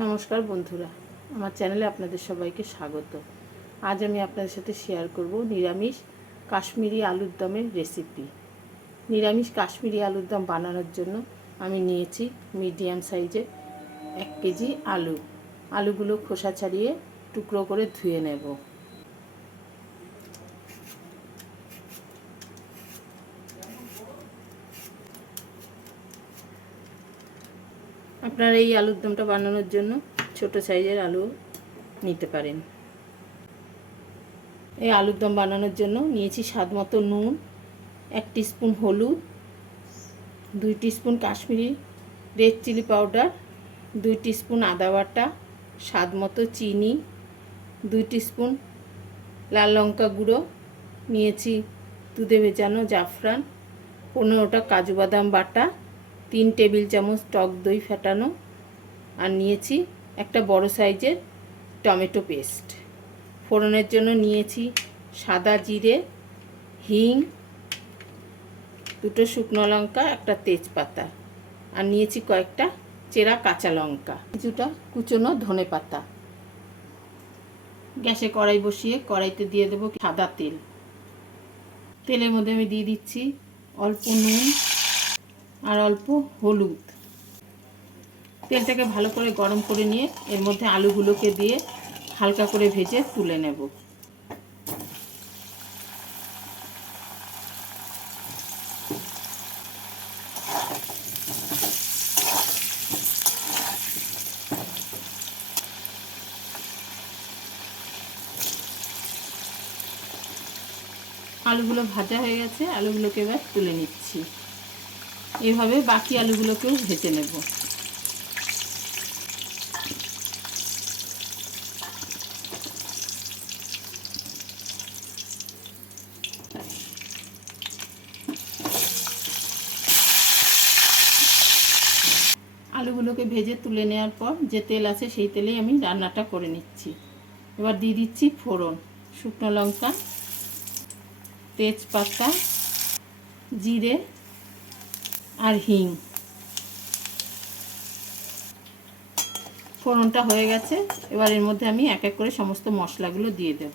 নমস্কার বন্ধুরা, আমার চ্যানেলে আপনাদের সবাইকে স্বাগত। আজ আমি আপনাদের সাথে শেয়ার করব নিরামিষ কাশ্মীরি আলুর দমের রেসিপি নিরামিষ কাশ্মীরি আলুর দম বানানোর জন্য আমি নিয়েছি মিডিয়াম সাইজের এক কেজি আলু। আলুগুলো খোসা ছাড়িয়ে টুকরো করে ধুয়ে নেব। আপনারা এই আলুর দমটা বানানোর জন্য ছোট সাইজের আলু নিতে পারেন। এই আলুর দম বানানোর জন্য নিয়েছি স্বাদ মতো নুন, এক স্পুন হলুদ, দুই spoon Kashmiri red chilli powder, দুই স্পুন আদা বাটা, স্বাদ মতো চিনি, দুই স্পুন লাল লঙ্কা গুঁড়ো, নিয়েছি দুধে ভেজানো জাফরান, পনেরোটা কাজু বাদাম বাটা তিন টেবিল চামচ টক দই ফেটানো আর নিয়েছি একটা বড় সাইজের টমেটো পেস্ট। ফোড়নের জন্য নিয়েছি সাদা জিরে, হিং, দুটো শুকনো লঙ্কা, একটা তেজপাতা আর নিয়েছি কয়েকটা চেরা কাঁচা লঙ্কা, কিছুটা কুচনো ধনে পাতা। গ্যাসে কড়াই বসিয়ে কড়াইতে দিয়ে দেবো সাদা তেল। তেলের মধ্যে আমি দিয়ে দিচ্ছি অল্প নুন আর অল্প হলুদ। তেলটাকে ভালো করে গরম করে নিয়ে এর মধ্যে আলুগুলোকে দিয়ে হালকা করে ভেজে তুলে নেব। আলুগুলো ভাজা হয়ে গেছে, আলুগুলোকে এবার তুলে নিচ্ছি। এভাবে বাকি আলুগুলোকেও ভেজে নেব। আলুগুলোকে ভেজে তুলে নেওয়ার পর যে তেল আছে সেই তেলেই আমি রান্নাটা করে নিচ্ছি। এবার দিয়ে দিচ্ছি ফোড়ন, শুকনো লঙ্কা, তেজপাতা, জিরে আর হিং। ফোড়নটা হয়ে গেছে। এবার এর মধ্যে আমি এক এক করে সমস্ত মশলাগুলো দিয়ে দেব।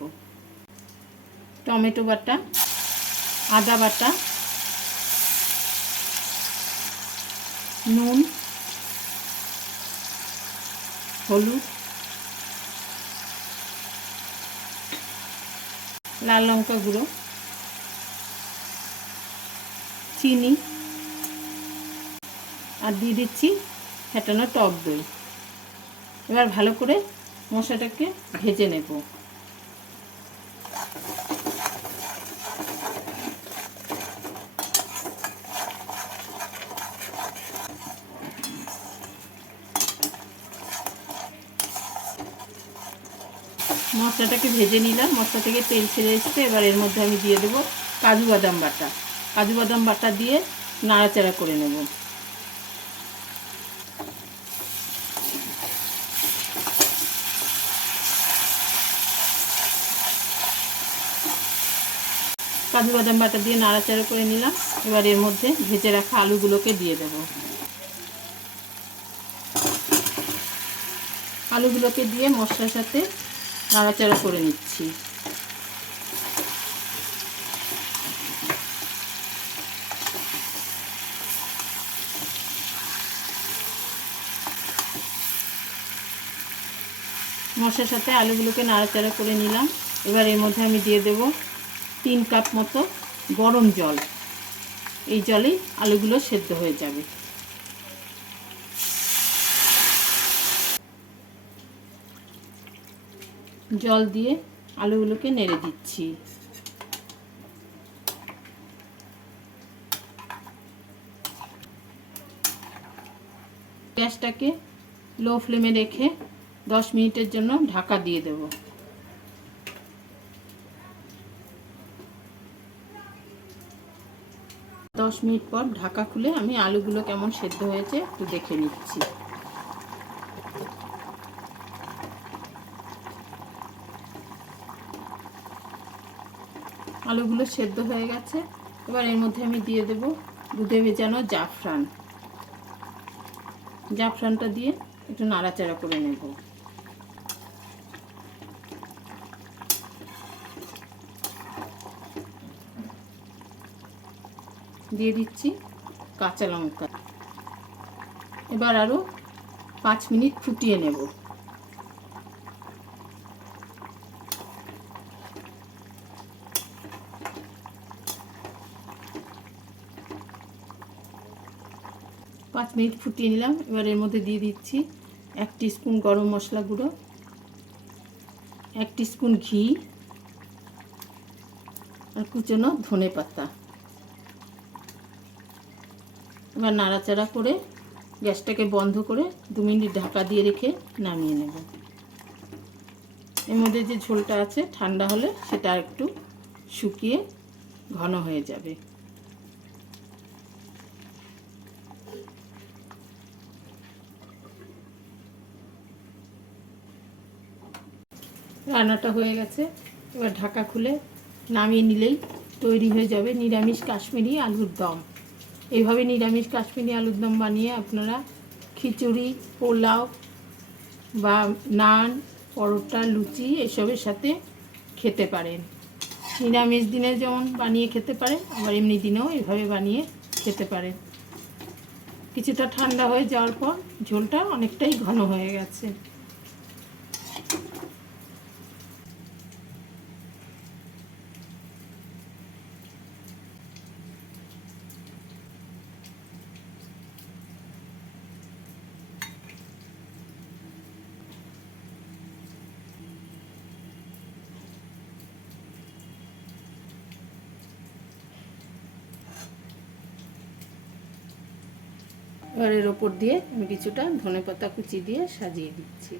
টমেটো বাটা, আদা বাটা, নুন, হলুদ, লাল লঙ্কা গুঁড়ো, চিনি আর দিয়ে দিচ্ছি ফেটানো টক দই। এবার ভালো করে মশলাটাকে ভেজে নেব। মশলাটাকে ভেজে নিলাম। মশলা থেকে তেল ছেড়ে এসছে। এবার এর মধ্যে আমি দিয়ে দেবো কাজু বাদাম বাটা। কাজু বাদাম বাটা দিয়ে নাড়াচাড়া করে নেব। কাজু বাদাম বাটা দিয়ে নাড়াচাড়া করে নিলাম। এবার এর মধ্যে ভেজে রাখা আলুগুলোকে দিয়ে দেব। আলুগুলোকে দিয়ে মশলার সাথে নাড়াচাড়া করে নিচ্ছি। মশলার সাথে আলুগুলোকে নাড়াচাড়া করে নিলাম। এবার এর মধ্যে আমি দিয়ে দেব তিন কাপ মতো গরম জল। এই জলেই আলুগুলো সেদ্ধ হয়ে যাবে। জল দিয়ে আলুগুলোকে নেড়ে দিচ্ছি। গ্যাসটাকে লো ফ্লেমে রেখে দশ মিনিটের জন্য ঢাকা দিয়ে দেব। দশ মিনিট পর ঢাকা খুলে আমি আলুগুলো কেমন সেদ্ধ হয়েছে একটু দেখে নিচ্ছি। আলুগুলো সেদ্ধ হয়ে গেছে। এবার এর মধ্যে আমি দিয়ে দেব দুধে ভেজানো জাফরান। জাফরানটা দিয়ে একটু নাড়াচাড়া করে নেব। দিয়ে দিচ্ছি কাঁচা লঙ্কা। এবার আরও পাঁচ মিনিট ফুটিয়ে নেব। পাঁচ মিনিট ফুটিয়ে নিলাম। এবার এর মধ্যে দিয়ে দিচ্ছি এক স্পুন গরম মশলা গুঁড়ো, এক স্পুন ঘি, আর কুচনো ধনে পাতা। এবার নাড়াচাড়া করে গ্যাসটাকে বন্ধ করে দু মিনিট ঢাকা দিয়ে রেখে নামিয়ে নেব। এর মধ্যে যে ঝোলটা আছে ঠান্ডা হলে সেটা একটু শুকিয়ে ঘন হয়ে যাবে। রান্নাটা হয়ে গেছে। এবার ঢাকা খুলে নামিয়ে নিলেই তৈরি হয়ে যাবে নিরামিষ কাশ্মীরি আলুর দম। এইভাবে নিরামিষ কাশ্মীরি আলুর দম বানিয়ে আপনারা খিচুড়ি, পোলাও বা নান, পরোটা, লুচি এসবের সাথে খেতে পারেন। নিরামিষ দিনে যেমন বানিয়ে খেতে পারেন, আবার এমনি দিনেও এভাবে বানিয়ে খেতে পারেন। কিছুটা ঠান্ডা হয়ে যাওয়ার পর ঝোলটা অনেকটাই ঘন হয়ে গেছে। এবার এর ওপর দিয়ে আমি কিছুটা ধনে পাতা কুচি দিয়ে সাজিয়ে দিচ্ছি।